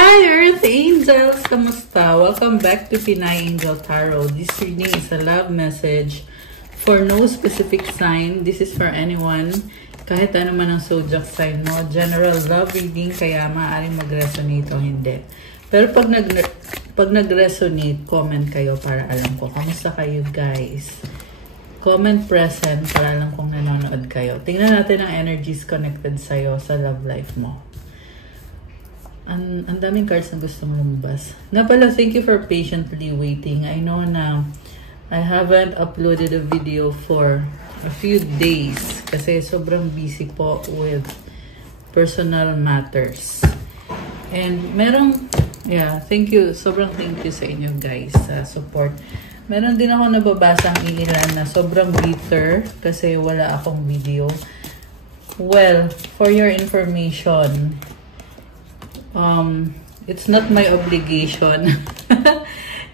Hi Earth Angels! Kamusta? Welcome back to Pinay Angel Tarot. This reading is a love message for no specific sign. This is for anyone, kahit ano man ang zodiac sign mo. General love reading, kaya maaaring mag-resonate o hindi. Pero pag nag-resonate, comment kayo para alam ko. Kamusta kayo guys? Comment present para alam kung nanonood kayo. Tingnan natin ang energies connected sa'yo sa love life mo. Ang daming cards na gustong lumabas. Nga pala, thank you for patiently waiting. I know na I haven't uploaded a video for a few days kasi sobrang busy po with personal matters. And thank you. Sobrang thank you sa inyo guys sa support. Meron din ako nababasang ilan na sobrang bitter kasi wala akong video. Well, for your information, it's not my obligation.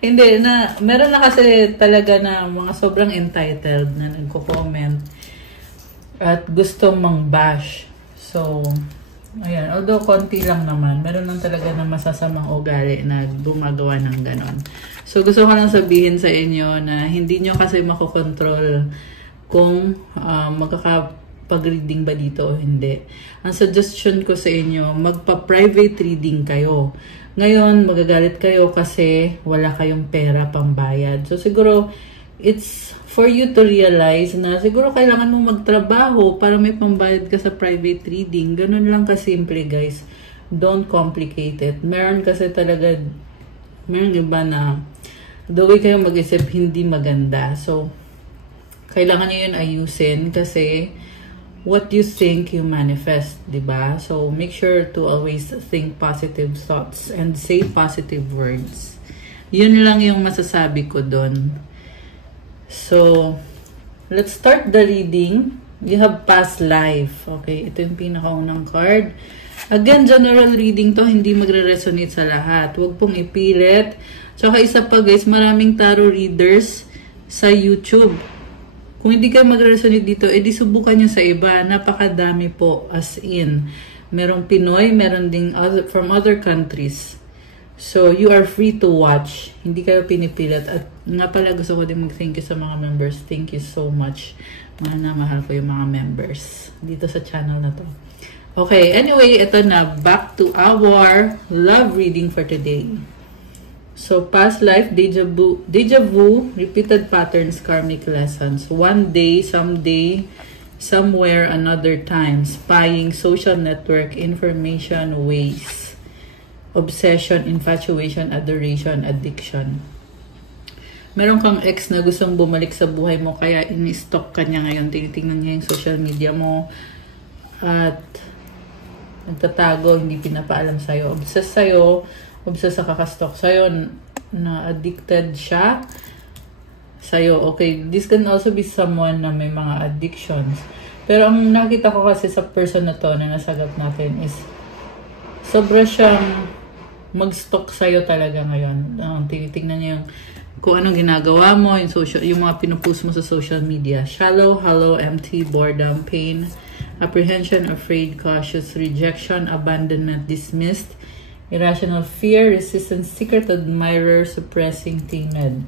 Hindi na, meron na kasi talaga na mga sobrang entitled na nagko-comment at gustong mang-bash. So, ayan, although konti lang naman, meron lang talaga na masasamang ugali na gumagawa ng ganon. So, gusto ko lang sabihin sa inyo na hindi nyo kasi makokontrol kung pag-reading ba dito o hindi. Ang suggestion ko sa inyo, magpa-private reading kayo. Ngayon, magagalit kayo kasi wala kayong pera pambayad. So, siguro, it's for you to realize na siguro kailangan mong magtrabaho para may pambayad ka sa private reading. Ganun lang kasimple, guys. Don't complicate it. Meron kasi talaga, meron iba na the way kayo mag-isip hindi maganda. So, kailangan nyo yun ayusin kasi what you think, you manifest, diba? So, make sure to always think positive thoughts and say positive words. Yun lang yung masasabi ko dun. So, let's start the reading. You have past life. Okay, ito yung pinakaunang card. Again, general reading to, hindi magre-resonate sa lahat. Huwag pong ipilit. Tsaka isa pa guys, maraming tarot readers sa YouTube. Kung hindi kayo mag-resonate dito, edi subukan nyo sa iba. Napakadami po, as in. Merong Pinoy, meron ding from other countries. So, you are free to watch. Hindi kayo pinipilit. At nga pala, gusto ko din mag-thank you sa mga members. Thank you so much. Mahal na mahal ko yung mga members dito sa channel na to. Okay, anyway, ito na. Back to our love reading for today. So, past life, deja vu, repeated patterns, karmic lessons. One day, someday, somewhere, another time. Spying, social network, information, ways. Obsession, infatuation, adoration, addiction. Meron kang ex na gustong bumalik sa buhay mo, kaya in-stalk ka niya ngayon. Tinitingnan niya yung social media mo. At nagtatago, hindi pinapaalam sa'yo. Obsessed sa'yo. Obsessed sa kakastalk sa'yo, na addicted siya sa'yo. Okay, this can also be someone na may mga addictions. Pero ang nakita ko kasi sa person na to na nasagap natin is sobra siyang mag-stalk sa'yo talaga ngayon. Tinitingnan niya yung kung anong ginagawa mo, yung mga pinupost mo sa social media. Shallow, hollow, empty, boredom, pain, apprehension, afraid, cautious, rejection, abandonment, dismissed, irrational fear, resistance, secret admirer, suppressing, timid.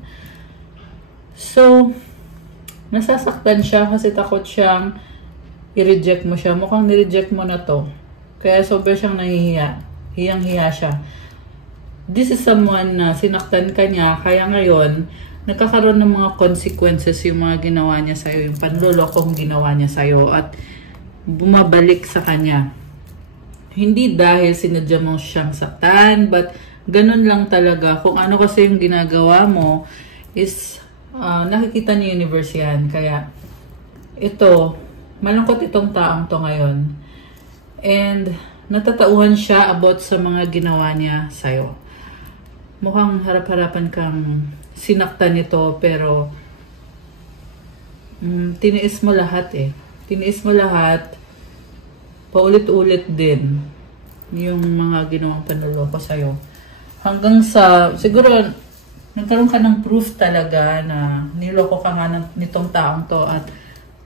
So, nasasaktan siya kasi takot siyang i-reject mo siya. Mukhang ni-reject mo na to. Kaya sobrang siyang nahihiya. Hiyang-hiya siya. This is someone na sinaktan ka niya, kaya ngayon, nagkakaroon ng mga consequences yung mga ginawa niya sa'yo, yung panlolokong ginawa niya sa'yo, at bumabalik sa kanya. Hindi dahil sinadya mo siyang saktan, but ganun lang talaga. Kung ano kasi yung ginagawa mo is nakikita ni universe yan. Kaya ito, malungkot itong taong to ngayon. And natatauhan siya about sa mga ginawa niya sa'yo. Mukhang harap-harapan kang sinaktan nito, pero tiniis mo lahat eh. Tiniis mo lahat. Paulit-ulit din yung mga ginawang panloloko sa'yo. Hanggang sa, siguro, nagkaroon ka ng proof talaga na niloko ka nga nitong taong to at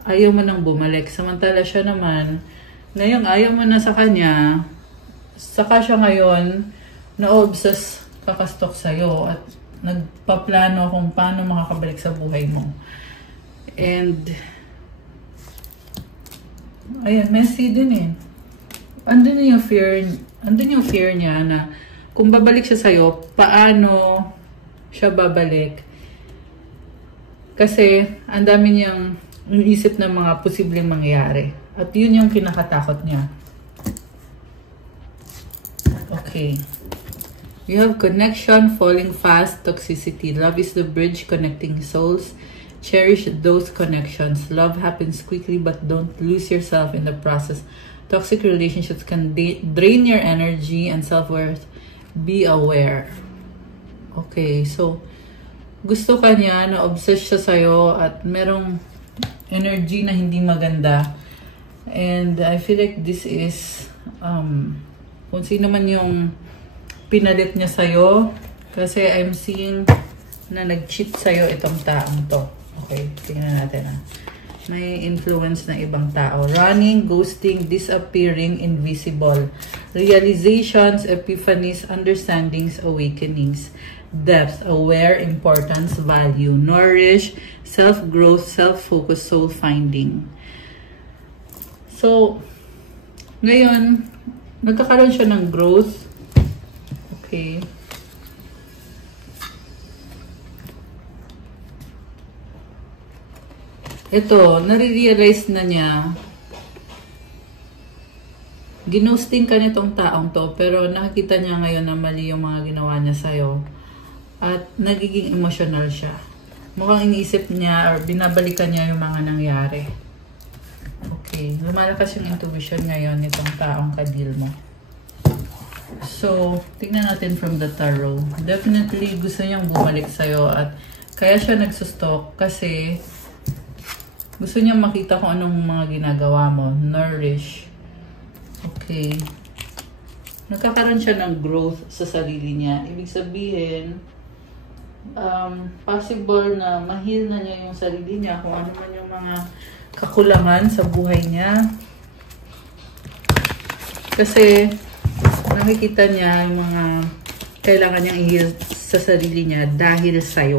ayaw mo nang bumalik. Samantala siya naman, ngayong ayaw mo na sa kanya, saka siya ngayon na-obsess kakastok sa'yo at nagpaplano kung paano makakabalik sa buhay mo. And, ayan, messy din eh. Andun yung fear niya na kung babalik siya sa'yo, paano siya babalik? Kasi, ang dami niyang iniisip ng mga posibleng mangyayari. At yun yung kinakatakot niya. Okay. We have connection, falling fast, toxicity. Love is the bridge connecting souls. Cherish those connections. Love happens quickly, but don't lose yourself in the process. Toxic relationships can drain your energy and self-worth. Be aware. Okay, so gusto ka niya, na-obsess siya sa'yo at merong energy na hindi maganda. And I feel like this is kung sino man yung pinalit niya sa'yo. Kasi I'm seeing na nag-cheat sa'yo itong taong to. Okay, tingnan natin ah. May influence na ibang tao. Running, ghosting, disappearing, invisible. Realizations, epiphanies, understandings, awakenings. Depth, aware, importance, value. Nourish, self-growth, self-focus, soul-finding. So, ngayon, nagkakaroon siya ng growth. Okay. Ito, nare-realize na niya, ginosting ka nitong taong to, pero nakikita niya ngayon na mali yung mga ginawa niya sa'yo. At nagiging emotional siya. Mukhang iniisip niya or binabalikan niya yung mga nangyari. Okay, lumalakas yung intuition ngayon nitong taong kadil mo. So, tingnan natin from the tarot. Definitely gusto niyang bumalik sa'yo at kaya siya nagsustok kasi gusto niya makita kung anong mga ginagawa mo. Nourish. Okay. Nagkakaroon siya ng growth sa sarili niya. Ibig sabihin, possible na ma-heal na niya yung sarili niya kung ano man yung mga kakulangan sa buhay niya. Kasi nakikita niya yung mga kailangan niyang i-heal sa sarili niya dahil sa'yo.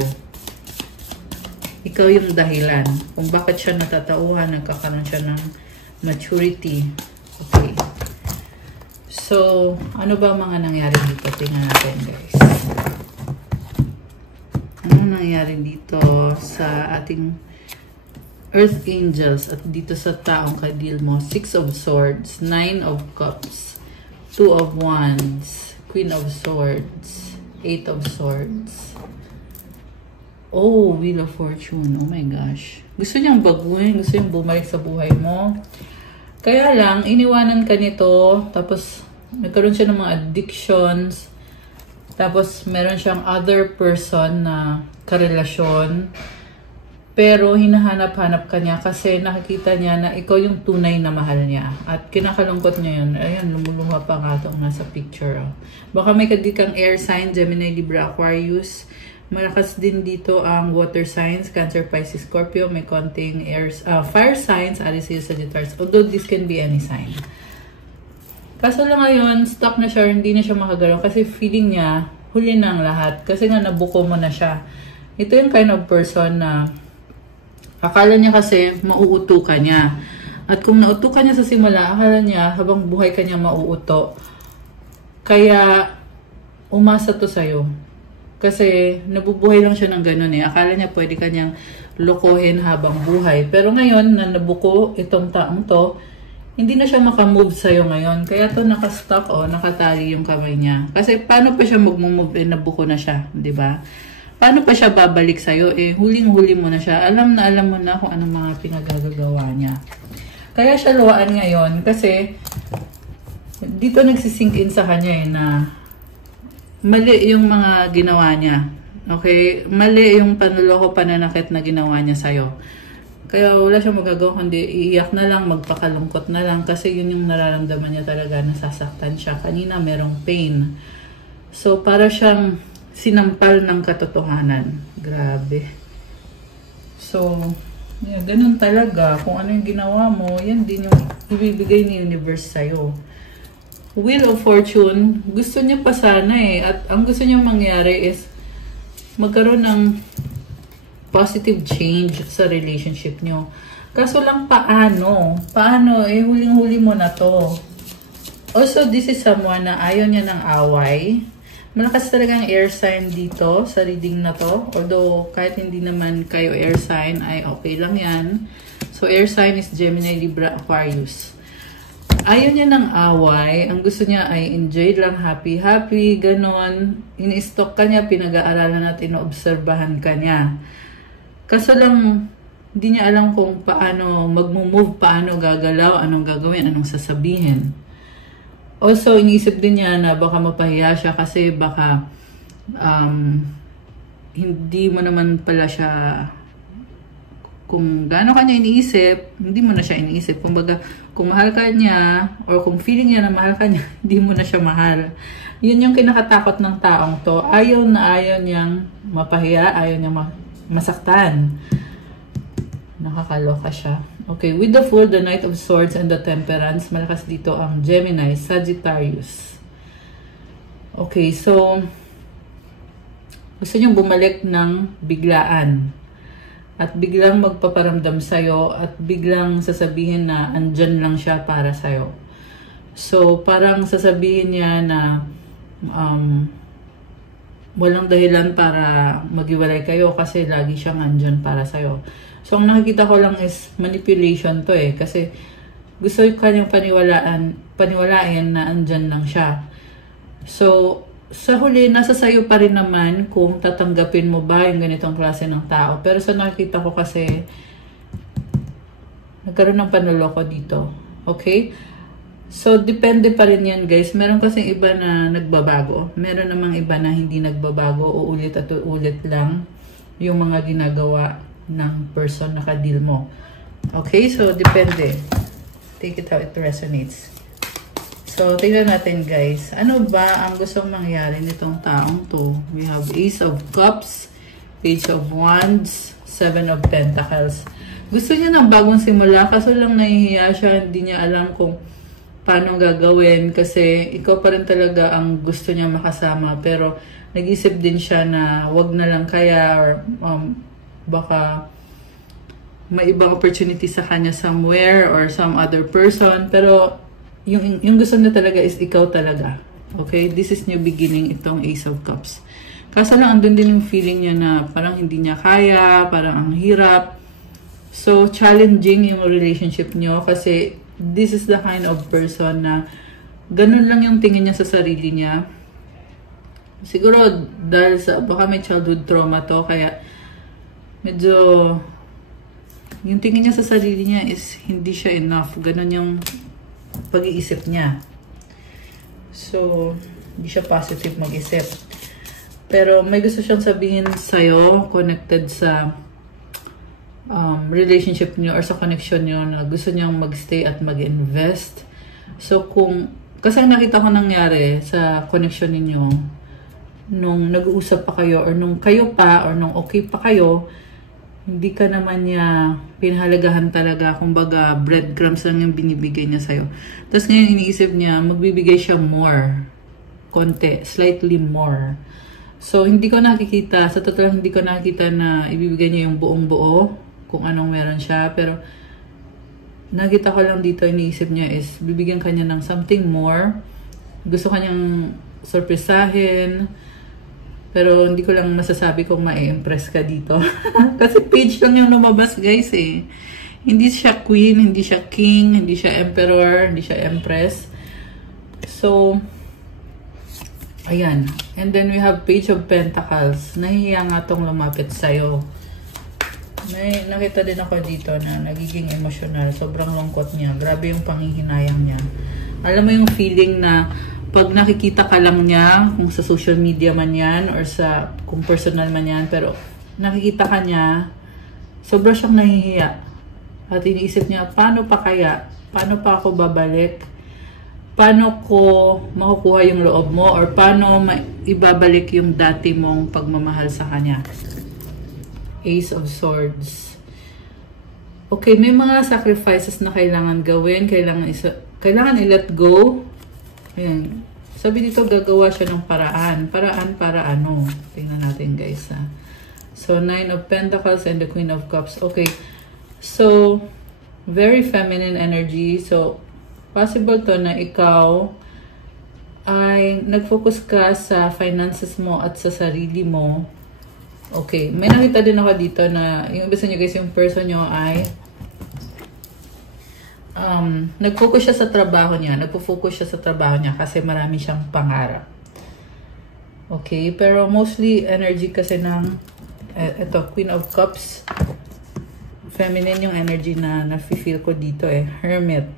Ikaw yung dahilan kung bakit siya natatauhan, nagkakaroon siya ng maturity. Okay. So, ano ba mga nangyari dito? Tingnan natin, guys. Ano nangyari dito sa ating Earth Angels at dito sa taong kadil mo? 6 of Swords, 9 of Cups, 2 of Wands, Queen of Swords, 8 of Swords. Oh, Wheel of Fortune. Oh my gosh. Gusto niyang baguhin. Gusto niyang bumalik sa buhay mo. Kaya lang, iniwanan ka nito. Tapos, nagkaroon siya ng mga addictions. Tapos, meron siyang other person na karelasyon. Pero, hinahanap-hanap ka niya kasi nakikita niya na ikaw yung tunay na mahal niya. At kinakalungkot niya yun. Ayan, lumuluha pa nga itong nasa picture. Oh. Baka may kadikang air sign, Gemini, Libra, Aquarius. Malakas din dito ang water signs, Cancer, Pisces, Scorpio. May konting fire signs, Aries, Sagittarius. Although this can be any sign. Kaso lang ngayon, stuck na siya, hindi na siya makagalaw. Kasi feeling niya, huli na ang lahat. Kasi nga nabuko mo na siya. Ito yung kind of person na akala niya kasi mauuto ka niya. At kung nauto ka niya sa simula, akala niya habang buhay ka niya mauuto. Kaya umasa to sa'yo. Kasi nabubuhay lang siya ng ganun eh. Akala niya pwede kanyang lokohin habang buhay. Pero ngayon, na nabuko itong taong to, hindi na siya makamove sa'yo ngayon. Kaya to nakastuck o nakatali yung kamay niya. Kasi paano pa siya mag-move eh, nabuko na siya, di ba? Paano pa siya babalik sa'yo eh, huling-huli mo na siya. Alam mo na kung anong mga pinagagagawa niya. Kaya siya luwaan ngayon kasi dito nagsisink in sa kanya eh na mali yung mga ginawa niya. Okay? Mali yung panloloko, pananakit na ginawa niya sa'yo. Kaya wala siyang magagawa kundi iiyak na lang, magpakalungkot na lang kasi yun yung nararamdaman niya talaga, nasasaktan siya. Kanina merong pain. So, para siyang sinampal ng katotohanan. Grabe. So, yeah, ganun talaga. Kung ano yung ginawa mo, yan din yung ibibigay ni universe sa'yo. Wheel of Fortune, gusto niya pa sana eh. At ang gusto niya mangyari is magkaroon ng positive change sa relationship niyo. Kaso lang paano? Paano? Eh, huling-huli mo na to. Also, this is someone na ayaw niya ng away. Malakas talaga ang air sign dito sa reading na to. Although, kahit hindi naman kayo air sign, ay okay lang yan. So, air sign is Gemini, Libra, Aquarius. Ayaw niya ng away. Ang gusto niya ay enjoy lang, happy-happy, ganon. Ini-stalk ka niya, pinag-aaralan at inoobserbahan ka niya. Kaso lang, hindi niya alam kung paano mag-move, paano gagalaw, anong gagawin, anong sasabihin. Also, iniisip din niya na baka mapahiya siya kasi baka hindi mo naman pala siya, kung gaano ka niya iniisip, hindi mo na siya iniisip. Kumbaga, kung mahal ka niya, or kung feeling niya na mahal ka niya, hindi mo na siya mahal. Yun yung kinakatakot ng taong to. Ayaw na ayaw niyang mapahiya, ayaw niyang masaktan. Nakakaloka siya. Okay, with the Fool, the Knight of Swords, and the Temperance, malakas dito ang Gemini, Sagittarius. Okay, so, gusto niyong bumalik ng biglaan. At biglang magpaparamdam sa'yo at biglang sasabihin na andyan lang siya para sa'yo. So, parang sasabihin niya na walang dahilan para maghiwalay kayo kasi lagi siyang andyan para sa'yo. So, ang nakikita ko lang is manipulation to eh. Kasi gusto kanyang paniwalain na andyan lang siya. So, sa huli, nasa sayo pa rin naman kung tatanggapin mo ba yung ganitong klase ng tao. Pero sa nakikita ko kasi, nagkaroon ng panloloko dito. Okay? So, depende pa rin yan, guys. Meron kasi iba na nagbabago. Meron namang iba na hindi nagbabago. Uulit at uulit lang yung mga ginagawa ng person na ka-deal mo. Okay? So, depende. Take it how it resonates. So, tingnan natin guys. Ano ba ang gustong mangyari nitong taong to? We have Ace of Cups, Page of Wands, Seven of Pentacles. Gusto niya ng bagong simula, kaso lang nahihiya siya. Hindi niya alam kung paano gagawin kasi ikaw pa rin talaga ang gusto niya makasama. Pero nag-isip din siya na wag na lang kaya or baka may ibang opportunity sa kanya somewhere or some other person. Pero yung gusto niya talaga is ikaw talaga. Okay? This is new beginning, itong Ace of Cups. Kaso lang, andun din yung feeling niya na parang hindi niya kaya, parang ang hirap. So, challenging yung relationship niyo kasi this is the kind of person na ganun lang yung tingin niya sa sarili niya. Siguro, dahil sa, baka may childhood trauma to, kaya medyo, yung tingin niya sa sarili niya is hindi siya enough. Ganun yung pag-iisip niya. So, hindi siya positive mag-isip. Pero may gusto siyang sabihin sa'yo, connected sa relationship niyo or sa connection niyo na gusto niyang mag-stay at mag-invest. So, kasi nakita ko nangyari sa connection niyo nung nag-uusap pa kayo or nung kayo pa or nung okay pa kayo, hindi ka naman niya pinahalagahan talaga. Kumbaga, breadcrumbs lang yung binibigay niya sa'yo. Tapos ngayon, iniisip niya, magbibigay siya more. Konti, slightly more. So, hindi ko nakikita, sa totoo hindi ko nakikita na ibibigay niya yung buong buo kung anong meron siya. Pero, nakita ko lang dito, iniisip niya is, bibigyan kanya ng something more. Gusto kanyang sorpresahin. Pero hindi ko lang masasabi kung ma-impress ka dito. Kasi page lang yung lumabas guys eh. Hindi siya queen, hindi siya king, hindi siya emperor, hindi siya empress. So, ayan. And then we have Page of Pentacles. Nahihiya nga tong lumapit sa'yo. May nakita din ako dito na nagiging emotional. Sobrang lungkot niya. Grabe yung panghihinayang niya. Alam mo yung feeling na pag nakikita ka lang niya, kung sa social media man yan, or kung personal man yan, pero nakikita ka niya, sobra siyang nahihiya. At iniisip niya, paano pa kaya? Paano pa ako babalik? Paano ko makukuha yung loob mo? Or paano ibabalik yung dati mong pagmamahal sa kanya? Ace of Swords. Okay, may mga sacrifices na kailangan gawin. Kailangan i-let go. Ayan. Sabi dito, gagawa siya ng paraan. Paraan para ano? Tingnan natin guys ha. So, 9 of Pentacles and the Queen of Cups. Okay. So, very feminine energy. So, possible to na ikaw ay nag-focus ka sa finances mo at sa sarili mo. Okay. May nakita din ako dito na yung iba sa inyo guys, yung person nyo ay nag-focus siya sa trabaho niya. Nagpo-focus siya sa trabaho niya kasi marami siyang pangarap. Okay. Pero mostly energy kasi ng ito, Queen of Cups. Feminine yung energy na nafe-feel ko dito eh. Hermit.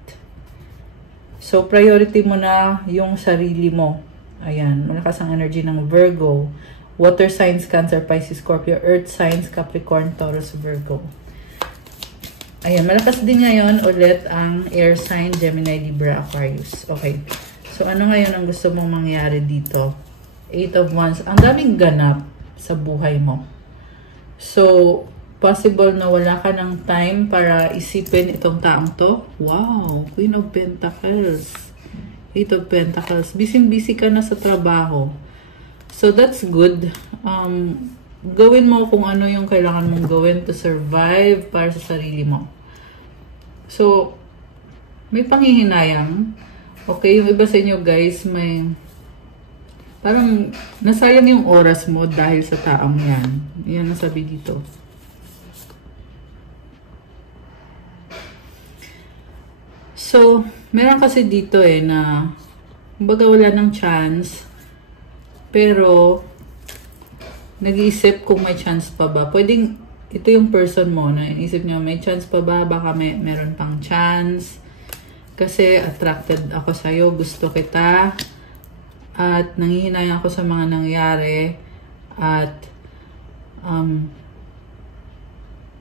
So, priority mo na yung sarili mo. Ayan. Malakas ang energy ng Virgo. Water signs, Cancer, Pisces, Scorpio. Earth signs, Capricorn, Taurus, Virgo. Ayan. Malakas din ngayon ulit ang air sign, Gemini, Libra, Aquarius. Okay. So, ano ngayon ang gusto mong mangyari dito? 8 of Wands. Ang daming ganap sa buhay mo. So, possible na wala ka ng time para isipin itong taong to. Wow! Queen of Pentacles. 8 of Pentacles. Busy-busy ka na sa trabaho. So, that's good. Gawin mo kung ano yung kailangan mong gawin to survive para sa sarili mo. So, may panghihinayang. Okay, yung iba sa inyo guys, may parang nasayang yung oras mo dahil sa taong yan. Yan ang sabi dito. So, meron kasi dito eh na kumbaga wala ng chance pero nag-iisip kung may chance pa ba. Pwedeng ito yung person mo na inisip niyo may chance pa ba? Baka meron pang chance. Kasi attracted ako sa'yo. Gusto kita. At nangihinayang ako sa mga nangyari at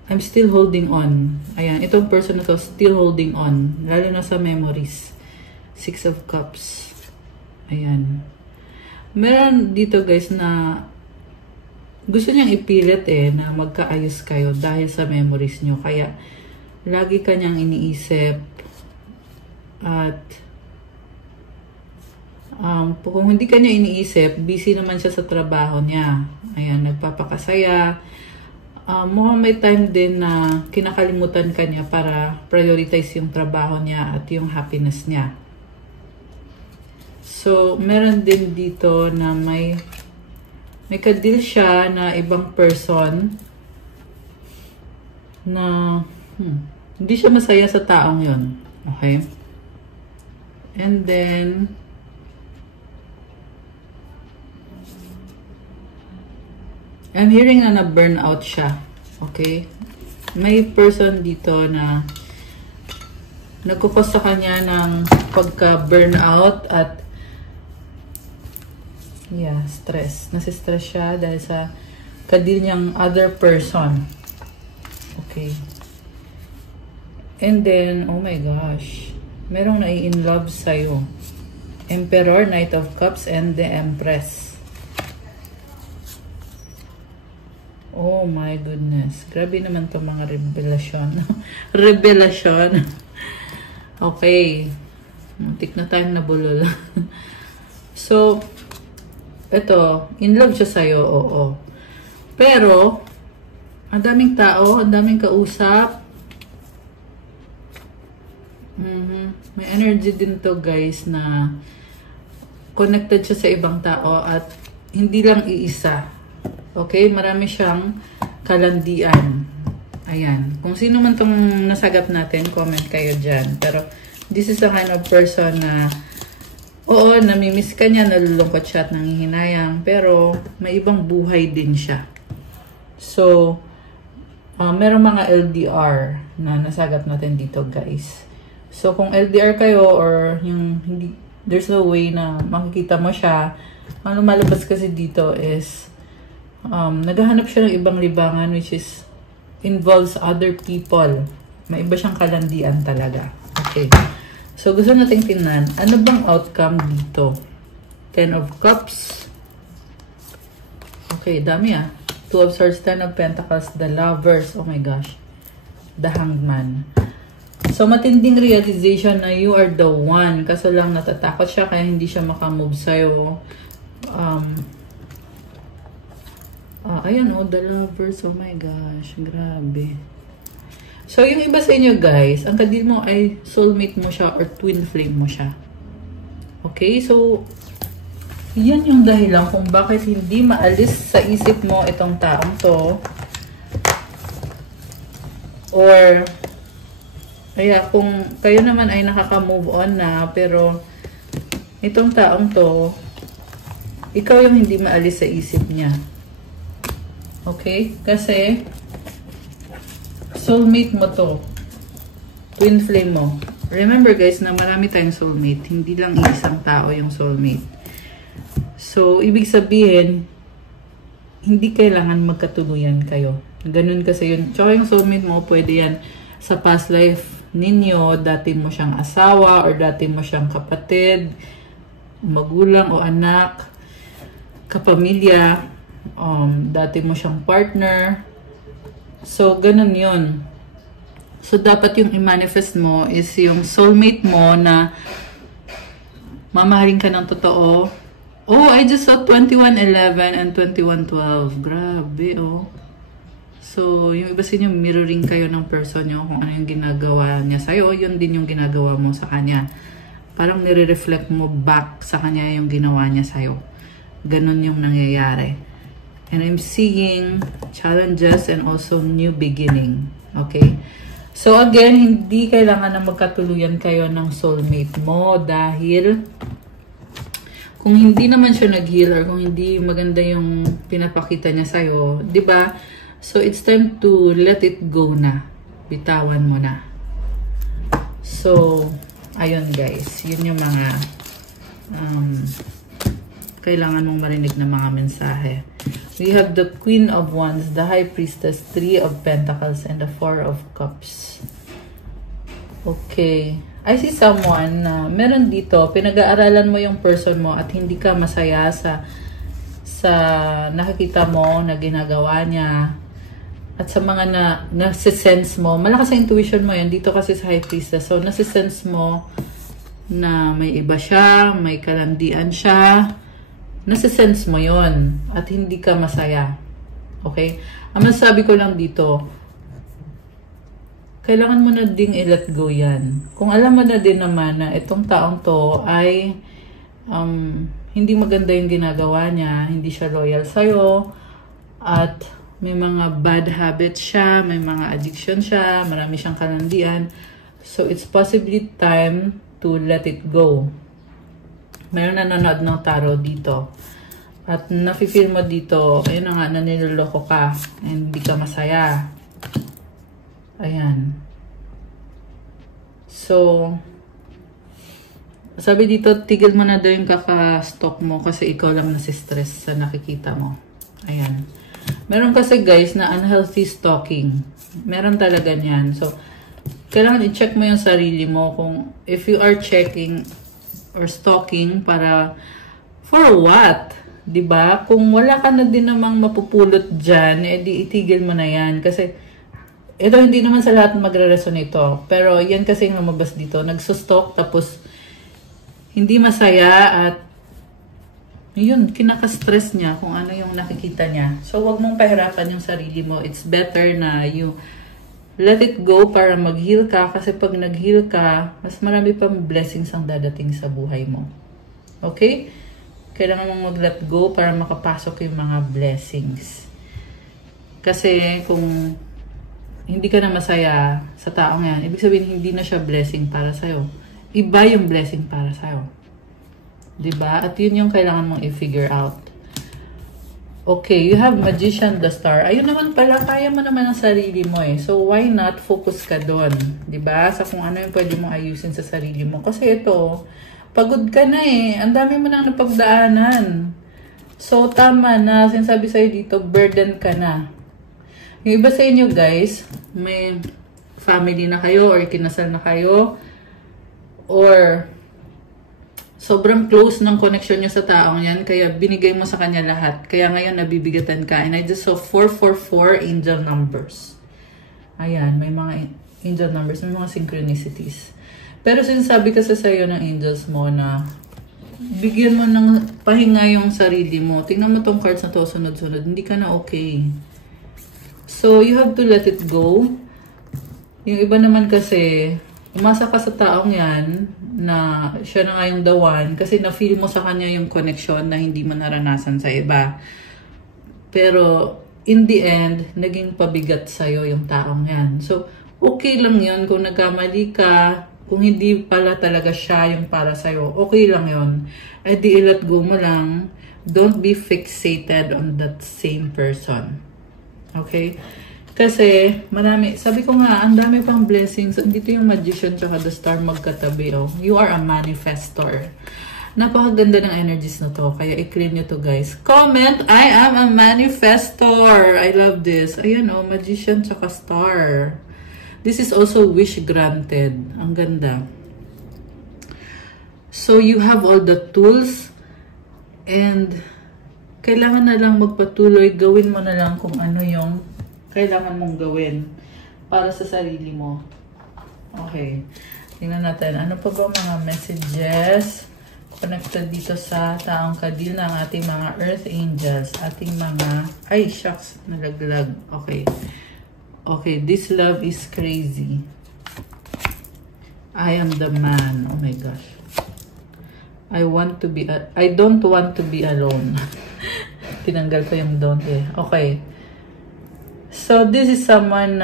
I'm still holding on. Ayan, itong person na to still holding on. Lalo na sa memories. 6 of Cups. Ayan. Meron dito guys na gusto niyang ipilit eh na magkaayos kayo dahil sa memories niyo. Kaya lagi kanyang iniisip at kung hindi kanya iniisip, busy naman siya sa trabaho niya. Ayan, nagpapakasaya. Mukhang may time din na kinakalimutan kanya para prioritize yung trabaho niya at yung happiness niya. So, meron din dito na may ka-deal siya na ibang person na hindi siya masaya sa taong yon. Okay? And then I'm hearing na na-burnout siya. Okay? May person dito na nagkukos sa kanya ng pagka-burnout at stress. Nasi-stress siya dahil sa kadil niyang other person. Okay. And then, oh my gosh. Merong nai-in-love sa'yo. Emperor, Knight of Cups, and the Empress. Oh my goodness. Grabe naman to mga revelasyon. Revelasyon. Okay. Muntik na tayong nabulol. So, ito, in love siya sa'yo, oo. Pero, ang daming tao, ang daming kausap. May energy din to guys na connected siya sa ibang tao at hindi lang iisa. Okay, marami siyang kalandian. Ayan. Kung sino man tong nasagap natin, comment kayo dyan. Pero, this is the kind of person na, oo, namimiss ka niya, nalulungkot siya at nangihinayang. Pero, may ibang buhay din siya. So, meron mga LDR na nasagap natin dito, guys. So, kung LDR kayo or yung hindi, there's no way na makikita mo siya, ang lumalabas kasi dito is naghahanap siya ng ibang libangan which is involves other people. May iba siyang kalandian talaga. Okay. So, gusto nating tingnan, ano bang outcome dito? 10 of Cups. Okay, dami 2 of Swords, 10 of Pentacles, the Lovers. Oh my gosh. The Hanged Man. So, matinding realization na you are the one. Kaso lang natatakot siya kaya hindi siya makamove sa'yo. Ayan the lovers. Oh my gosh. Grabe. So, yung iba sa inyo guys, ang kadil mo ay soulmate mo siya or twin flame mo siya. Okay? So, yan yung dahilan kung bakit hindi maalis sa isip mo itong taong to. Or, kaya kung kayo naman ay nakaka-move on na, pero itong taong to, ikaw yung hindi maalis sa isip niya. Okay? Kasi, soulmate mo to. Twin flame mo. Remember guys na marami tayong soulmate. Hindi lang isang tao yung soulmate. So, ibig sabihin, hindi kailangan magkatuluyan kayo. Ganun kasi yun. Tsaka yung soulmate mo, pwede yan sa past life ninyo. Dati mo siyang asawa or dati mo siyang kapatid, magulang o anak, kapamilya, dati mo siyang partner. So, ganun yun. So, dapat yung i-manifest mo is yung soulmate mo na mamahalin ka ng totoo. Oh, I just saw 21:11 and 21:12. Grabe, oh. So, yung iba sa inyo, mirroring kayo ng person nyo kung ano yung ginagawa niya sa'yo, yun din yung ginagawa mo sa kanya. Parang nire-reflect mo back sa kanya yung ginawa niya sa'yo. Ganun yung nangyayari. And I'm seeing challenges and also new beginning. Okay? So again, hindi kailangan na magkatuluyan kayo ng soulmate mo dahil kung hindi naman siya nag-heal or kung hindi maganda yung pinapakita niya sa'yo, di ba? So it's time to let it go na. Bitawan mo na. So, ayun guys. Yun yung mga kailangan mong marinig na mga mensahe. We have the Queen of Wands, the High Priestess, Three of Pentacles, and the Four of Cups. Okay. I see someone na meron dito, pinag-aaralan mo yung person mo at hindi ka masaya sa nakikita mo na ginagawa niya. At sa mga nasisense mo, malakas sa intuition mo yan. Dito kasi sa High Priestess. So, nasisense mo na may iba siya, may kalandian siya. Nasisense mo yon at hindi ka masaya. Okay? Ang masasabi ko lang dito, kailangan mo na ding i-let go yan. Kung alam mo na din naman na itong taong to ay hindi maganda yung ginagawa niya, hindi siya loyal sa'yo, at may mga bad habits siya, may mga addiction siya, marami siyang kalandian. So, it's possibly time to let it go. Mayroon na nanonood ng tarot dito. At nafe-feel mo dito, ayun na nga, naniloloko ka, and hindi ka masaya. Ayan. So, sabi dito, tigil mo na daw yung kaka-stalk mo kasi ikaw lang nasi-stress sa nakikita mo. Ayan. Meron kasi guys na unhealthy stalking. Meron talaga niyan. So, kailangan i-check mo yung sarili mo kung if you are checking or stalking para for what? 'Di ba? Kung wala ka na din namang mapupulot diyan, edi itigil mo na 'yan kasi ito hindi naman sa lahat magre-resonate ito. Pero 'yan kasi yung lumabas dito, nagsustalk tapos hindi masaya at yun, kinaka-stress niya kung ano yung nakikita niya. So, wag mong pahirapan yung sarili mo. It's better na you let it go para mag-heal ka kasi pag nag-heal ka, mas marami pang blessings ang dadating sa buhay mo. Okay? Kailangan mong mag-let go para makapasok yung mga blessings. Kasi kung hindi ka na masaya sa taong yan, ibig sabihin hindi na siya blessing para sa'yo. Iba yung blessing para sa'yo. Diba? At yun yung kailangan mong i-figure out. Okay, you have Magician, the Star. Ayun naman pala, kaya mo naman ang sarili mo eh. So, why not focus ka doon? Diba? Sa kung ano yung pwede mong ayusin sa sarili mo. Kasi ito, pagod ka na eh. Ang dami mo nang napagdaanan. So, tama na. Sinasabi sa'yo dito, burden ka na. Yung iba sa inyo guys, may family na kayo or kinasal na kayo or sobrang close ng connection nyo sa taong yan, kaya binigay mo sa kanya lahat. Kaya ngayon, nabibigatan ka. And I just saw 444 angel numbers. Ayan, may mga angel numbers, may mga synchronicities. Pero sinasabi kasi sa'yo ng angels mo na bigyan mo ng pahinga yung sarili mo. Tingnan mo tong cards na to, sunod-sunod. Hindi ka na okay. So, you have to let it go. Yung iba naman kasi, umasa ka sa taong yan na siya na nga yung the one kasi na-feel mo sa kanya yung connection na hindi mo naranasan sa iba. Pero, in the end, naging pabigat sa'yo yung taong yan. So, okay lang yun kung nagkamali ka, kung hindi pala talaga siya yung para sa'yo, okay lang yun. Eh di let go mo lang. Don't be fixated on that same person. Okay? Kasi, marami, sabi ko nga, ang dami pang blessings. Dito yung magician tsaka the star magkatabi, oh. You are a manifestor. Napakaganda ng energies na to. Kaya i-claim nyo to, guys. Comment, I am a manifestor. I love this. Ayan, oh, magician tsaka star. This is also wish granted. Ang ganda. So, you have all the tools and kailangan na lang magpatuloy. Gawin mo na lang kung ano yung kailangan mong gawin para sa sarili mo. Okay. Tingnan natin. Ano pa ba mga messages connected dito sa taong kadil ng ating mga earth angels? Ating mga... Ay, shucks. Nalaglag. Okay. Okay. This love is crazy. I am the man. Oh my gosh. I don't want to be alone. Tinanggal ko yung don't eh. Okay. So, this is someone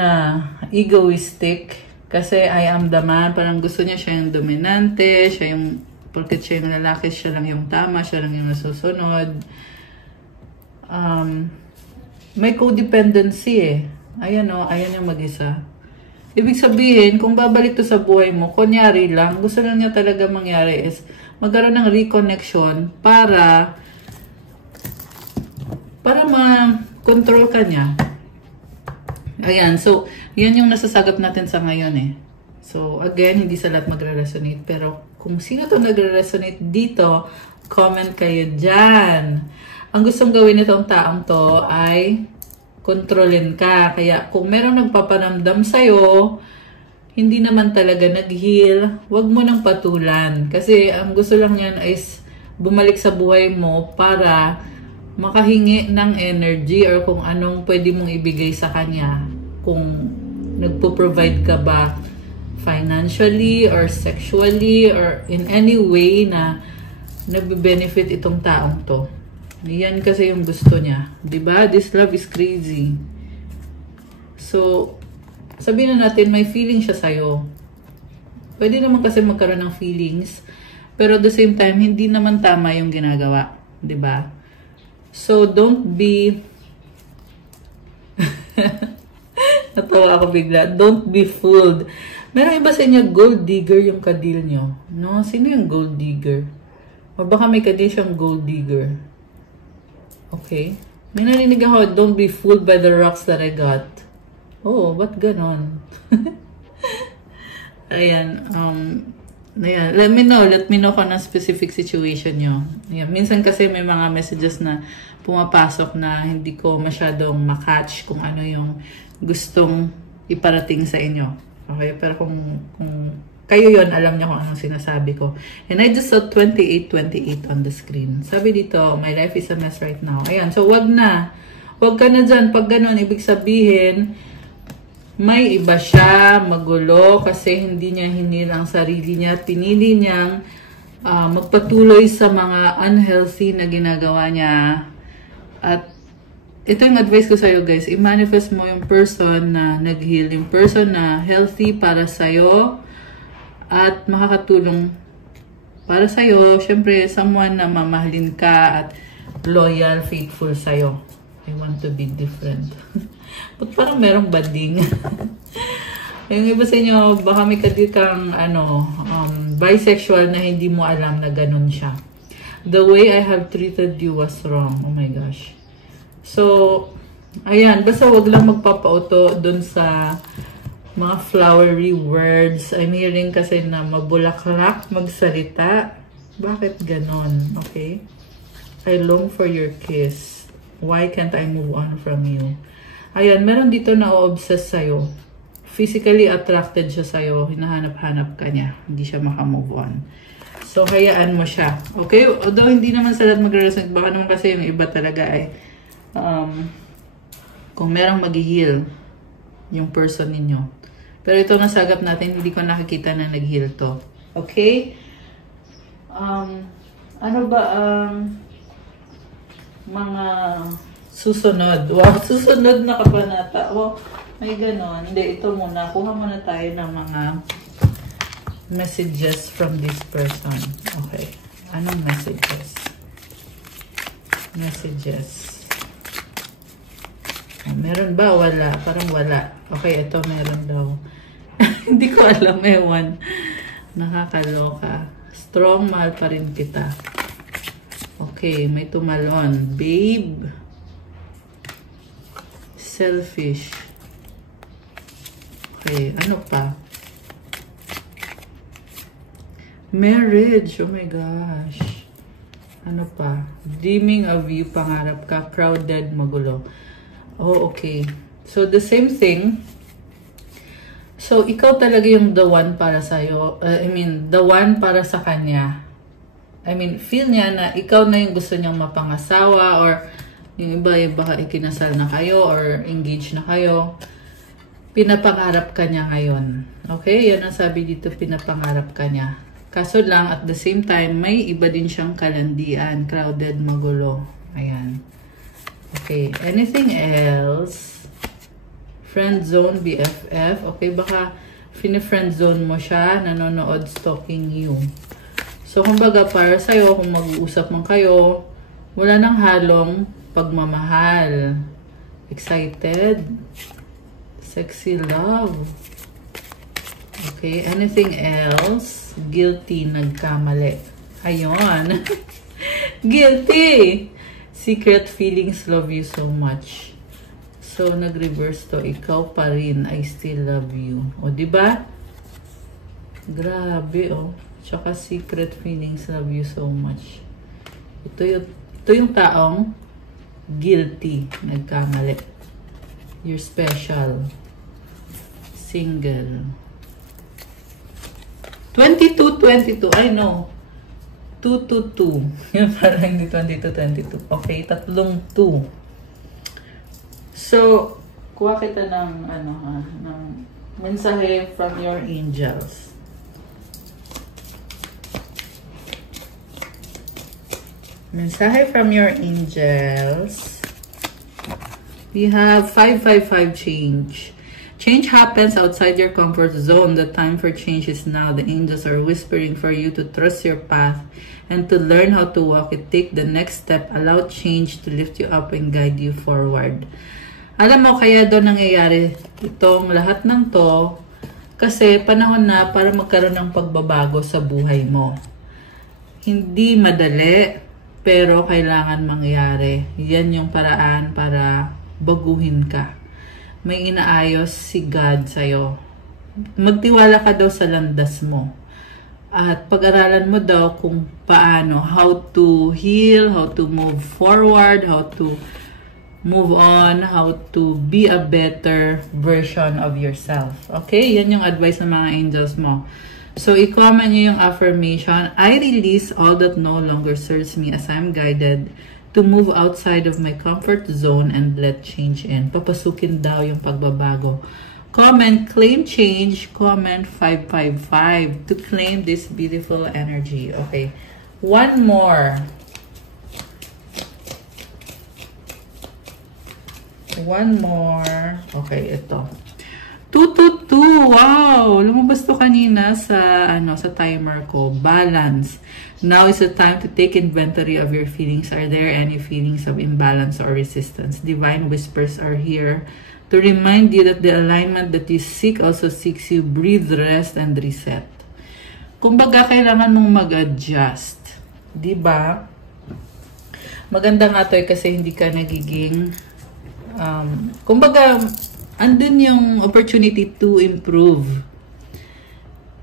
egoistic. Kasi I am the man. Parang gusto niya siya yung dominante. Siya yung, porque siya yung lalaki, siya lang yung tama. Siya lang yung nasusunod. May codependency eh. Ayan o, ayan yung mag-isa. Ibig sabihin, kung babalik to sa buhay mo, kunyari lang, gusto lang niya talaga mangyari is magkaroon ng reconnection para ma-control ka niya. Ayan, so, yan yung nasasagap natin sa ngayon eh. So, again, hindi sa lahat magre-resonate. Pero, kung sino to nagre-resonate dito, comment kayo dyan. Ang gustong gawin nitong taong to ay kontrolin ka. Kaya, kung merong nagpapanamdam sa'yo, hindi naman talaga nag-heal, wag mo nang patulan. Kasi, ang gusto lang yan is bumalik sa buhay mo para makahingi ng energy or kung anong pwede mong ibigay sa kanya. Kung nagpo-provide ka ba financially or sexually or in any way na nagbe-benefit itong taong to. Yan kasi yung gusto niya. Diba? This love is crazy. So, sabihin na natin, may feeling siya sa'yo. Pwede naman kasi magkaroon ng feelings, pero at the same time, hindi naman tama yung ginagawa. Diba? So, don't be... Natawa ako bigla. Don't be fooled. Meron iba sa inyo, gold digger yung kadil nyo. No? Sino yung gold digger? O baka may kadil siyang gold digger. Okay? May narinig ako, don't be fooled by the rocks that I got. Oh, ba't ganon? Ayan. Ayan. Let me know kung anong specific situation nyo. Ayan. Minsan kasi may mga messages na pumapasok na hindi ko masyadong makatch kung ano yung gustong iparating sa inyo. Okay? Pero kung kayo yon, alam niyo kung anong sinasabi ko. And I just saw 2828 on the screen. Sabi dito, my life is a mess right now. Ayan. So, wag na. Wag ka na dyan. Pag ganon, ibig sabihin, may iba siya, magulo, kasi hindi niya hinil ang sarili niya. Pinili niyang magpatuloy sa mga unhealthy na ginagawa niya. At ito yung advice ko sa'yo, guys. I-manifest mo yung person na nag-heal. Yung person na healthy para sa'yo at makakatulong para sa'yo. Siyempre, someone na mamahalin ka at loyal, faithful sa'yo. I want to be different. But parang merong banding. Yung iba sa inyo, baka may kadil kang bisexual na hindi mo alam na ganun siya. The way I have treated you was wrong. Oh my gosh. So, ayan. Basta wag lang magpapauto dun sa mga flowery words. I'm hearing kasi na mabulaklak magsalita. Bakit ganon? Okay? I long for your kiss. Why can't I move on from you? Ayan, meron dito na o-obsess sa'yo. physically attracted siya sa'yo, hinahanap-hanap ka niya, hindi siya makamove on. So, hayaan mo siya. Okay? Although, hindi naman sa lahat magre-resonate. Baka naman kasi yung iba talaga ay kung merong mag-heal yung person ninyo. Pero ito nasagap natin, hindi ko nakikita na nag-heal to. Okay? Ano ba ang mga susunod? Wow, susunod na kabanata. Oh, may ganon. Hindi, ito muna. Kuha muna tayo ng mga messages from this person. Okay. Anong messages? Messages. Meron ba? Wala. Parang wala. Okay, ito meron daw. Hindi ko alam. Ewan. Nakakaloka. Strong, mahal pa rin kita. Okay, may tumalon. Babe. Selfish. Okay, ano pa? Marriage. Oh my gosh. Ano pa? Dreaming of you, pangarap ka. Crowded, magulo. Oh, okay. So, the same thing. So, ikaw talaga yung the one para sa'yo. I mean, the one para sa kanya. I mean, feel niya na ikaw na yung gusto niyang mapangasawa or yung iba yung baka ikinasal na kayo or engaged na kayo. Pinapangarap ka niya ngayon. Okay? Yan ang sabi dito, pinapangarap ka niya. Kaso lang, at the same time, may iba din siyang kalandian. Crowded, magulo. Ayan. Okay. Anything else? Friend zone, BFF. Okay, baka fini-friend zone mo siya, nanonood, stalking you. So, kumbaga, para sa'yo, kung mag-uusap man kayo, wala nang halong pagmamahal. Excited. Sexy love. Okay, anything else? Guilty, nagkamali. Ayun. Guilty. Secret feelings, love you so much. So, nag-reverse to. Ikaw pa rin, I still love you. O, diba? Grabe, oh. Tsaka secret feelings, love you so much. Ito yung taong guilty, nagkamali. You're special. Single. 22, I know. 222. Yun parang hindi 22. Okay, tatlong 2. So, kuha kita ng, ng mensahe from your angels. Mensahe from your angels. We have 555 change. Change happens outside your comfort zone. The time for change is now. The angels are whispering for you to trust your path and to learn how to walk it. Take the next step. Allow change to lift you up and guide you forward. Alam mo, kaya daw nangyayari itong lahat ng to kasi panahon na para magkaroon ng pagbabago sa buhay mo. Hindi madali, pero kailangan mangyari. Yan yung paraan para baguhin ka. May inaayos si God sa'yo. Magtiwala ka daw sa landas mo. At pag-aralan mo daw kung paano, how to heal, how to move forward, how to move on, how to be a better version of yourself. Okay? Yan yung advice ng mga angels mo. So, i-comment nyo yung affirmation. I release all that no longer serves me as I'm guided to move outside of my comfort zone and let change in. Papasukin daw yung pagbabago. Comment, claim change. Comment 555 to claim this beautiful energy. Okay. One more. One more. Okay, ito. 222. Wow! Lumabas to kanina sa sa timer ko. Balance. Now is the time to take inventory of your feelings. Are there any feelings of imbalance or resistance? Divine whispers are here to remind you that the alignment that you seek also seeks you. Breathe, rest, and reset. Kumbaga, kailangan mong mag-adjust. Diba? Maganda nga to kasi hindi ka nagiging kumbaga, andun yung opportunity to improve.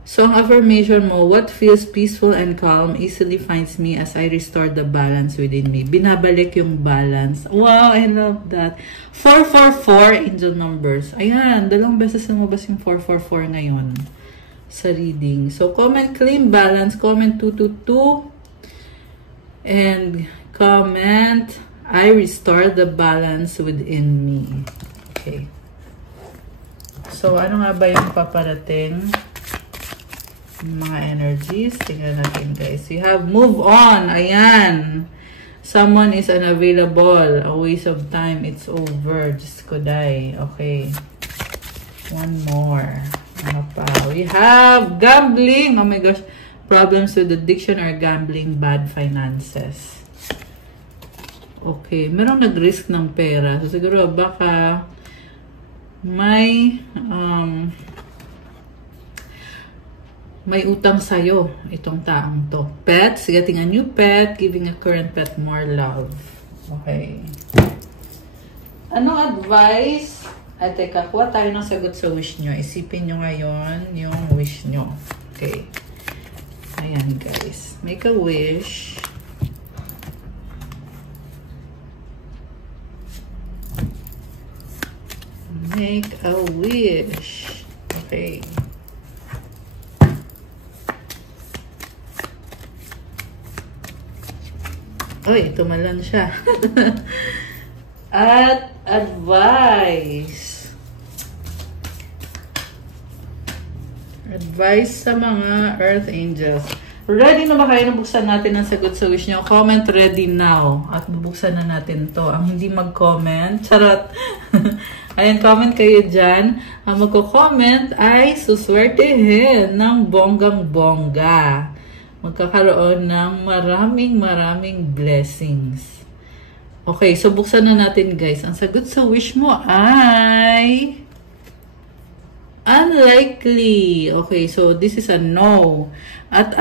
So, ang affirmation mo, what feels peaceful and calm easily finds me as I restore the balance within me. Binabalik yung balance. Wow, I love that. 444, angel numbers. Ayan, 2 beses lumabas yung 444 ngayon sa reading. So, comment claim balance, comment 222, and comment I restore the balance within me. Okay. So, ano nga ba yung paparating? Mga energies. Tingnan natin, guys. You have move on. Ayan. Someone is unavailable. A waste of time. It's over. Just koday. Okay. One more. Ano pa? We have gambling. Oh my gosh. Problems with addiction or gambling. Bad finances. Okay. Merong nag-risk ng pera. So, siguro baka may utang sa'yo itong taong to. Pets, getting a new pet, giving a current pet more love. Okay. Anong advice? Ay, teka, kuha tayo ng sagot sa wish nyo. Isipin nyo ngayon yung wish nyo. Okay. Ayan, guys. Make a wish. Make a wish. Okay. Oy, tumalan siya. At advice. Advice sa mga Earth Angels. Ready na ba kayo? Nabuksan natin ang sagot sa wish nyo? Comment ready now. At bubuksan na natin to. Ang hindi mag-comment, charot. Ayan, comment kayo dyan. Ang magko-comment ay suswertehin ng bonggang-bongga. Magkakaroon ng maraming blessings. Okay, so buksan na natin, guys. Ang sagot sa wish mo ay unlikely. Okay, so this is a no. At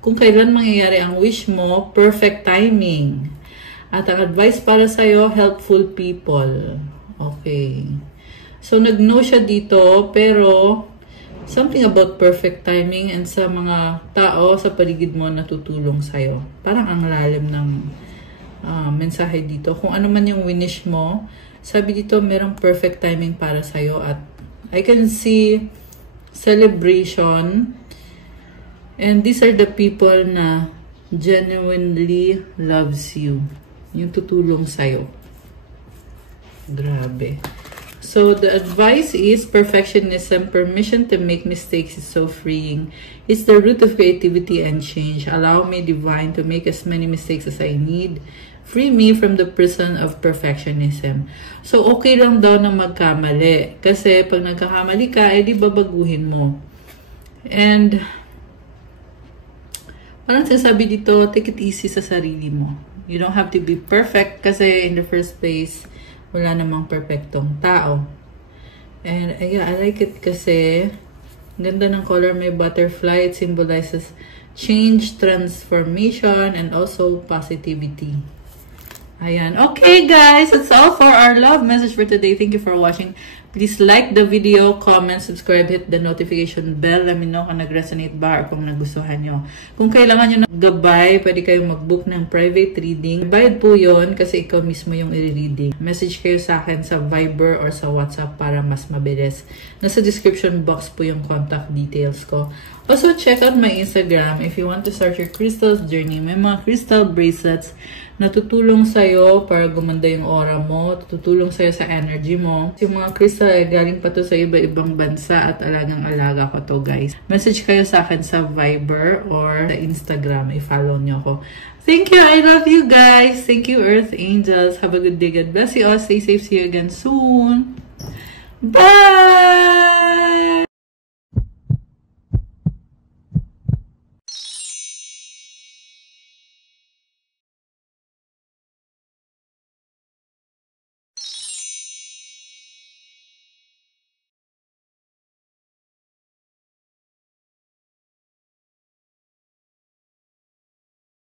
kung kailan mangyayari ang wish mo, perfect timing. At ang advice para sa'yo, helpful people. Okay. So nag-no siya dito, pero something about perfect timing and sa mga tao sa paligid mo na tutulong sa'yo. Parang ang lalim ng mensahe dito. Kung ano man yung winish mo, sabi dito merong perfect timing para sa'yo at I can see celebration and these are the people na genuinely loves you. Yung tutulong sa'yo. Grabe. So, the advice is perfectionism. Permission to make mistakes is so freeing. It's the root of creativity and change. Allow me, divine, to make as many mistakes as I need. Free me from the prison of perfectionism. So, okay lang daw na magkamali. Kasi, pag nagkakamali ka, edi babaguhin mo. And, parang sinasabi dito, take it easy sa sarili mo. You don't have to be perfect kasi in the first place, wala namang perfectong tao. And yeah, I like it kasi ganda ng color, may butterfly. It symbolizes change, transformation, and also positivity. Ayan. Okay, guys. That's all for our love message for today. Thank you for watching. Please like the video, comment, subscribe, hit the notification bell. Let me know kung nag-resonate ba or kung nagustuhan nyo. Kung kailangan nyo ng gabay, pwede kayong mag-book ng private reading. Bayad po yun kasi ikaw mismo yung i-reading. Message kayo sa akin sa Viber or sa WhatsApp para mas mabilis. Nasa description box po yung contact details ko. Also, check out my Instagram if you want to start your crystals journey. May mga crystal bracelets na tutulong sa'yo para gumanda yung aura mo, tutulong sa'yo sa energy mo. Yung mga crystal ay galing pa to sa iba-ibang bansa at alagang-alaga ko to, guys. Message kayo sa akin sa Viber or sa Instagram. I-follow nyo ko. Thank you. I love you, guys. Thank you, Earth Angels. Have a good day. God bless you all. Stay safe. See you again soon. Bye!